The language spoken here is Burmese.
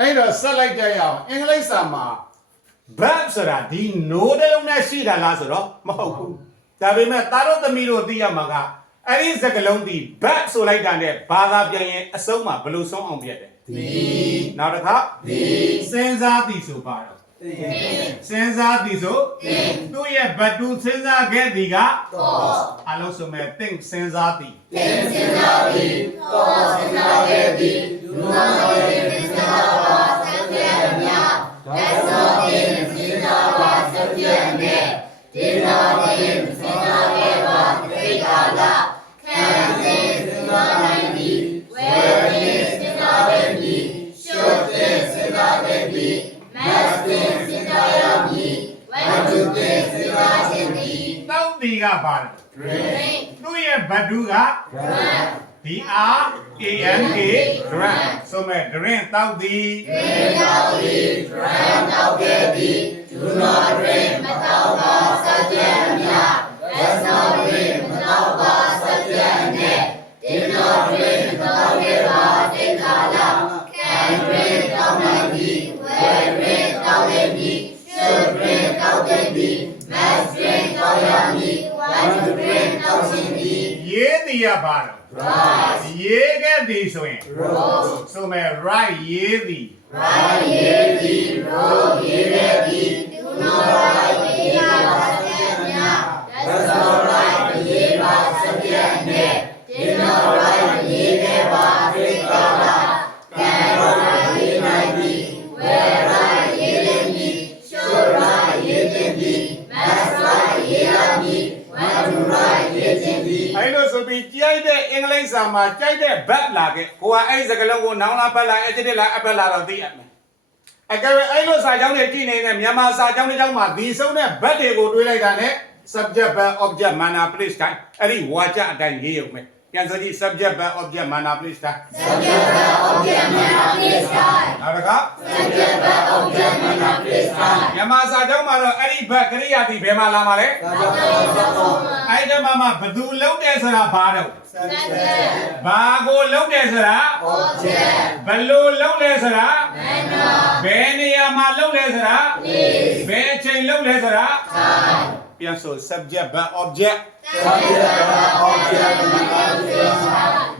အဲ့တော့ဆက်လိုက်ကြရအောင်အင်္ဂလိပ်စာမှာ verb ဆိုတာဒီ no တဲ့လုံးနဲ့ရှိတာလားဆိုတော့မဟုတ်ဘူးဒါပေမဲ့သားတို့သမီးတို့သိရမှာကအဲ့ဒီစကားလုံးဒီ verb ဆိုလိုက်တာနဲ့ဘာသာပြန်ရင်အဆုံးမှာဘယ်လိုဆုံးအောင်ပြတ်တယ်ဒီနောက်တစ်ခါဒီစဉ်းစားသည်ဆိုပါတော့စဉ်းစားသည်ဆိုသူ့ရဲ့ဘတ်တူစဉ်းစားခဲ့သည်ကတော့အလုံးစုံမဲ့ think စဉ်းစားသည် think စဉ်းစားသည်တော့စဉ်းစားခဲ့သည်လူနာရဲ့စဉ်းစားပါစက်ပြည့်မြတ်လက်စောရင်စဉ်းစားပါစက်ပြည့်နဲ့ဒီနာရင်စဉ်းစားခဲ့ပါသိကာလခံစဉ်းစားနိုင်သည်ဝေရင်စဉ်းစားခဲ့သည်ရှုပ်တဲ့စဉ်းစားခဲ့သည်မတ်တဲ့စဉ်းစားရမည်ဝတ္ထုတဲ့စဉ်းစားခြင်းသည်တောက်ဒီကပါ drink သူ့ရဲ့ဘတ်တူက drink D R A N A drink ဆိုမဲ့ drink တောက်သည် drink တောက်သည် drink တောက်ခဲ့သည်ဒုနာ drink မတောက်ပါစัจ jẹ မြတ်လက်စော drink မတောက်ပါစัจ jẹ နဲ့ဒီနာ drink မတောက်ခဲ့ပါသိကာလခံ drink တောက်နိုင်သည်ဝယ် drink တောက်ခဲ့သည်ရှု drink တောက်ခဲ့သည်မတ် drink တောက်ရမည်ဝတ္ထု drink တောက်ခြင်းသည် ရေးသည်ရပါတော့ right ရေးခဲ့သည်ဆိုရင် rose ဆိုမဲ့ right ရေးသည် right ရေးသည် rose ရေးခဲ့သည် do not right ရေးပါစက်ပြည့်မြတ် that's not right ရေးပါစက်ပြည့်နဲ့ did not right ရေးခဲ့ပါသိကာလ can right ရေးနိုင်သည် where right ရေးလိမ့်မည် should right ရေးခြင်းသည် must right ရေးရမည် want to right ရေးခြင်းသည် အဲ့လိုဆိုပြီးကြိုက်တဲ့အင်္ဂလိပ်စာမှာကြိုက်တဲ့ verb လာခဲ့ကိုကအဲ့ဒီစကားလုံးကိုနောင်လာပတ်လာ adjective လာ adverb လာတော့သိရမယ်အကယ်၍အဲ့လိုစာကြောင်းတွေကြည့်နေတဲ့မြန်မာစာကြောင်းတွေကြောင်းမှာဒီဆုံးတဲ့ verb တွေကိုတွေးလိုက်တာနဲ့ subject verb object manner place time အဲ့ဒီဝါကျအတိုင်းရေးရုံပဲပြန်ဆိုကြည့် subject verb object manner place time subject verb object manner place time နောက်တစ်ခါ subject verb object manner place time မြန်မာစာကြောင်းမှာတော့အဲ့ဒီ verb ကရိယာဒီဘယ်မှာလာမှာလဲအဲ့ဒီမှာဘယ်သူလုံးတယ်ဆိုတာဘာတော့ subject ဘာကိုလုံးတယ်ဆိုတာ object ဘယ်လိုလုံးလဲဆိုတာ manner ဘယ်နေရာမှာလုံးလဲဆိုတာ place ဘယ်အချိန်လုံးလဲဆိုတာ time ပြန်ဆို subject verb object subject verb object manner place time